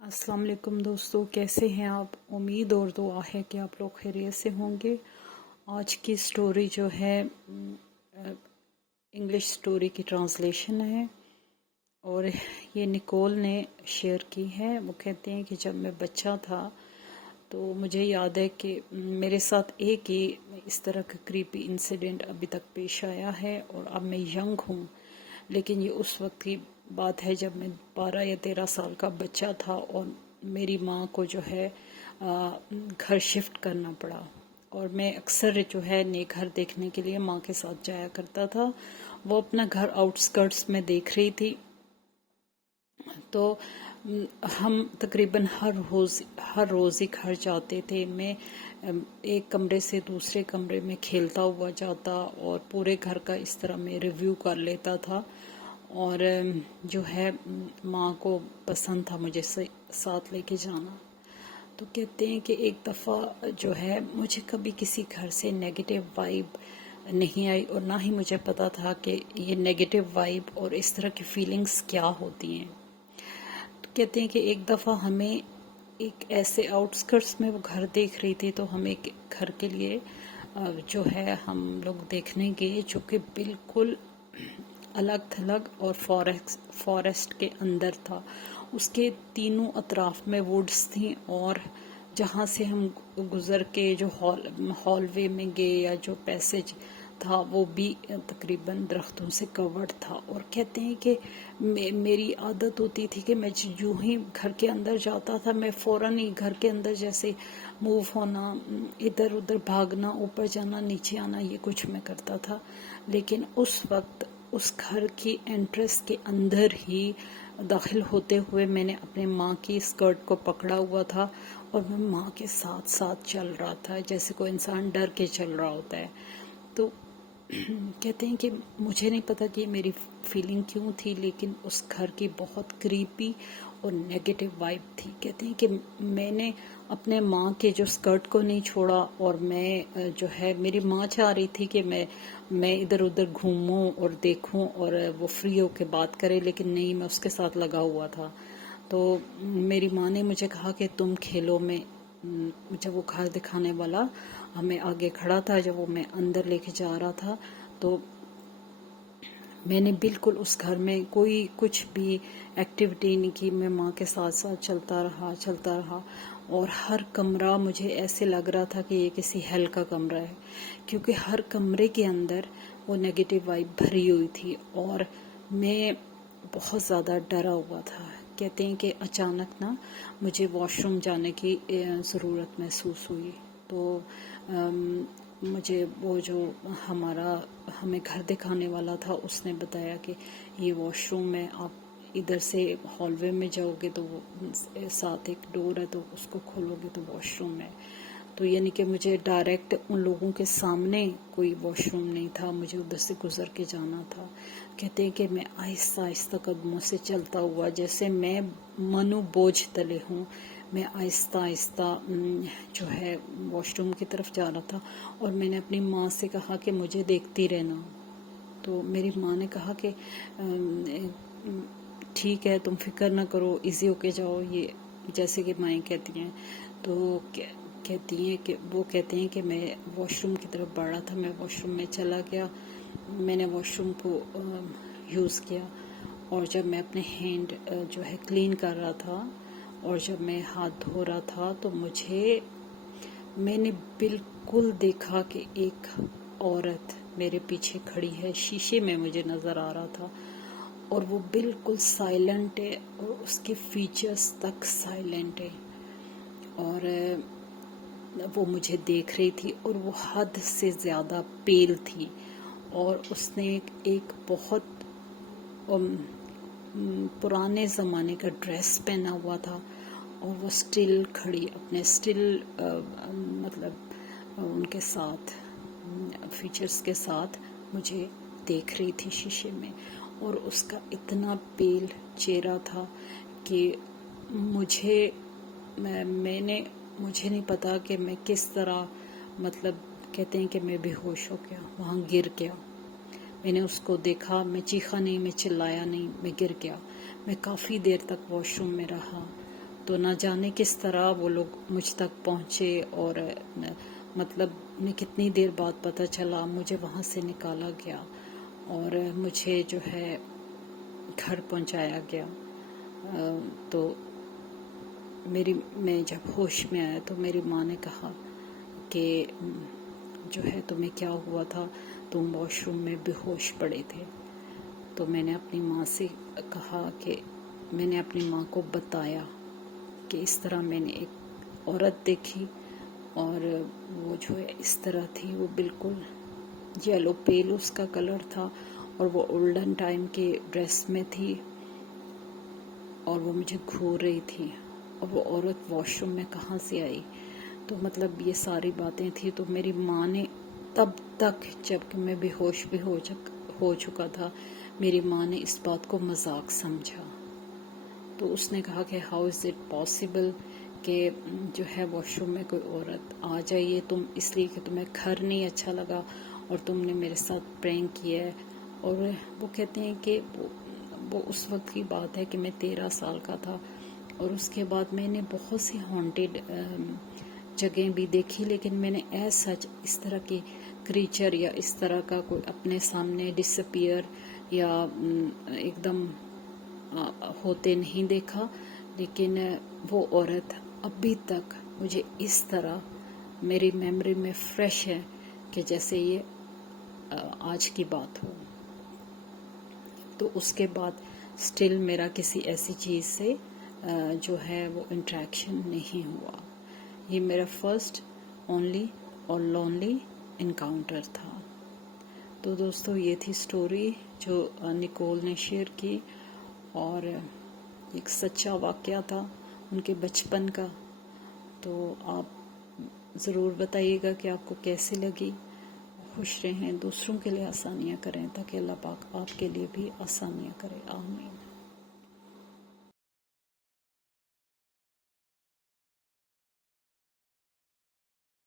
अस्सलाम वालेकुम दोस्तों, कैसे हैं आप। उम्मीद और दुआ है कि आप लोग खैरियत से होंगे। आज की स्टोरी जो है इंग्लिश स्टोरी की ट्रांसलेशन है और ये निकोल ने शेयर की है। वो कहते हैं कि जब मैं बच्चा था तो मुझे याद है कि मेरे साथ एक ही इस तरह का क्रीपी इंसिडेंट अभी तक पेश आया है और अब मैं यंग हूँ, लेकिन ये उस वक्त की बात है जब मैं 12 या 13 साल का बच्चा था और मेरी माँ को जो है घर शिफ्ट करना पड़ा और मैं अक्सर जो है नए घर देखने के लिए माँ के साथ जाया करता था। वो अपना घर आउटस्कर्ट्स में देख रही थी, तो हम तकरीबन हर रोज़ ही घर जाते थे। मैं एक कमरे से दूसरे कमरे में खेलता हुआ जाता और पूरे घर का इस तरह मैं रिव्यू कर लेता था। और जो है माँ को पसंद था मुझे साथ लेके जाना। तो कहते हैं कि एक दफ़ा जो है मुझे कभी किसी घर से नेगेटिव वाइब नहीं आई और ना ही मुझे पता था कि ये नेगेटिव वाइब और इस तरह की फीलिंग्स क्या होती हैं। तो कहते हैं कि एक दफ़ा हमें एक ऐसे आउटस्कर्ट्स में वो घर देख रही थी, तो हम एक घर के लिए जो है हम लोग देखने गए, जो कि बिल्कुल अलग थलग और फॉरेस्ट के अंदर था। उसके तीनों अतराफ में वुड्स थी और जहाँ से हम गुज़र के जो हॉलवे में गए या जो पैसेज था वो भी तकरीबन दरख्तों से कवर्ड था। और कहते हैं कि मेरी आदत होती थी कि मैं यूं ही घर के अंदर जाता था, मैं फ़ौरन ही घर के अंदर जैसे मूव होना, इधर उधर भागना, ऊपर जाना नीचे आना, ये कुछ मैं करता था। लेकिन उस वक्त उस घर की एंट्रेंस के अंदर ही दाखिल होते हुए मैंने अपने माँ की स्कर्ट को पकड़ा हुआ था और मैं माँ के साथ साथ चल रहा था, जैसे कोई इंसान डर के चल रहा होता है। तो कहते हैं कि मुझे नहीं पता कि मेरी फीलिंग क्यों थी, लेकिन उस घर की बहुत क्रीपी और नेगेटिव वाइब थी। कहते हैं कि मैंने अपने माँ के जो स्कर्ट को नहीं छोड़ा और मैं जो है मेरी माँ चाह रही थी कि मैं इधर उधर घूमूं और देखूं और वो फ्री होके बात करे, लेकिन नहीं, मैं उसके साथ लगा हुआ था। तो मेरी माँ ने मुझे कहा कि तुम खेलो में। जब वो घर दिखाने वाला हमें आगे खड़ा था, जब वो मैं अंदर लेके जा रहा था, तो मैंने बिल्कुल उस घर में कोई कुछ भी एक्टिविटी नहीं की। मैं माँ के साथ साथ चलता रहा और हर कमरा मुझे ऐसे लग रहा था कि ये किसी हेल का कमरा है, क्योंकि हर कमरे के अंदर वो नेगेटिव वाइब भरी हुई थी और मैं बहुत ज़्यादा डरा हुआ था। कहते हैं कि अचानक ना मुझे वॉशरूम जाने की ज़रूरत महसूस हुई। तो मुझे वो जो हमें घर दिखाने वाला था उसने बताया कि ये वॉशरूम है, आप इधर से हॉलवे में जाओगे तो वो साथ एक डोर है, तो उसको खोलोगे तो वॉशरूम है। तो यानी कि मुझे डायरेक्ट उन लोगों के सामने कोई वॉशरूम नहीं था, मुझे उधर से गुजर के जाना था। कहते हैं कि मैं आहिस्ता आहिस्ता कदमों से चलता हुआ, जैसे मैं मनु बोझ तले हूँ, मैं आहिस्ता आहिस्ता जो है वॉशरूम की तरफ जा रहा था। और मैंने अपनी माँ से कहा कि मुझे देखती रहना। तो मेरी माँ ने कहा कि ठीक है, तुम फिक्र ना करो, इजी होके जाओ, ये जैसे कि माएँ कहती हैं। तो कहते हैं कि मैं वॉशरूम की तरफ बढ़ रहा था, मैं वॉशरूम में चला गया, मैंने वॉशरूम को यूज़ किया और जब मैं अपने हैंड जो है क्लीन कर रहा था और जब मैं हाथ धो रहा था, तो मैंने बिल्कुल देखा कि एक औरत मेरे पीछे खड़ी है, शीशे में मुझे नज़र आ रहा था और वो बिल्कुल साइलेंट है और उसके फीचर्स तक साइलेंट है और वो मुझे देख रही थी और वो हद से ज़्यादा पेल थी और उसने एक बहुत पुराने ज़माने का ड्रेस पहना हुआ था और वो स्टिल खड़ी अपने मतलब उनके साथ फीचर्स के साथ मुझे देख रही थी शीशे में। और उसका इतना पेल चेहरा था कि मुझे नहीं पता कि मैं किस तरह, मतलब कहते हैं कि मैं बेहोश हो गया, वहाँ गिर गया। मैंने उसको देखा, मैं चीखा नहीं, मैं चिल्लाया नहीं, मैं गिर गया। मैं काफ़ी देर तक वॉशरूम में रहा تو نہ جانے کس طرح وہ لوگ مجھ تک پہنچے، اور مطلب میں کتنی دیر بعد پتہ چلا، مجھے وہاں سے نکالا گیا اور مجھے جو ہے گھر پہنچایا گیا۔ تو میں جب ہوش میں آیا تو میری ماں نے کہا کہ جو ہے تمہیں کیا ہوا تھا، تم واش روم میں بے ہوش پڑے تھے۔ تو میں نے اپنی ماں سے کہا کہ میں نے اپنی ماں کو بتایا کہ اس طرح میں نے ایک عورت دیکھی اور وہ جو ہے اس طرح تھی، وہ بالکل یلو پیل اس کا کلر تھا، اور وہ اولڈن ٹائم کے ڈریس میں تھی، اور وہ مجھے گھور رہی تھی، اور وہ عورت واش روم میں کہاں سے آئی۔ تو مطلب یہ ساری باتیں تھی۔ تو میری ماں نے تب تک، جب کہ میں بے ہوش بھی ہو چکا تھا، میری ماں نے اس بات کو مذاق سمجھا۔ تو اس نے کہا کہ ہاؤ از اٹ پاسبل کہ جو ہے واش روم میں کوئی عورت آ جائیے، تم اس لیے کہ تمہیں گھر نہیں اچھا لگا اور تم نے میرے ساتھ پرینک کیا ہے۔ اور وہ کہتے ہیں کہ وہ اس وقت کی بات ہے کہ میں 13 سال کا تھا، اور اس کے بعد میں نے بہت سی ہانٹیڈ جگہیں بھی دیکھی، لیکن میں نے ایز سچ اس طرح کی کریچر یا اس طرح کا کوئی اپنے سامنے ڈس اپیئر یا ایک دم ہوتے نہیں دیکھا۔ لیکن وہ عورت ابھی تک مجھے اس طرح میری میموری میں فریش ہے کہ جیسے یہ آج کی بات ہو۔ تو اس کے بعد سٹل میرا کسی ایسی چیز سے جو ہے وہ انٹریکشن نہیں ہوا۔ یہ میرا فرسٹ اونلی اور لونلی انکاؤنٹر تھا۔ تو دوستو یہ تھی سٹوری جو نکول نے شیئر کی، اور ایک سچا واقعہ تھا ان کے بچپن کا۔ تو آپ ضرور بتائیے گا کہ آپ کو کیسی لگی۔ خوش رہیں، دوسروں کے لیے آسانیاں کریں تاکہ اللہ پاک آپ کے لیے بھی آسانیاں کرے۔ آمین۔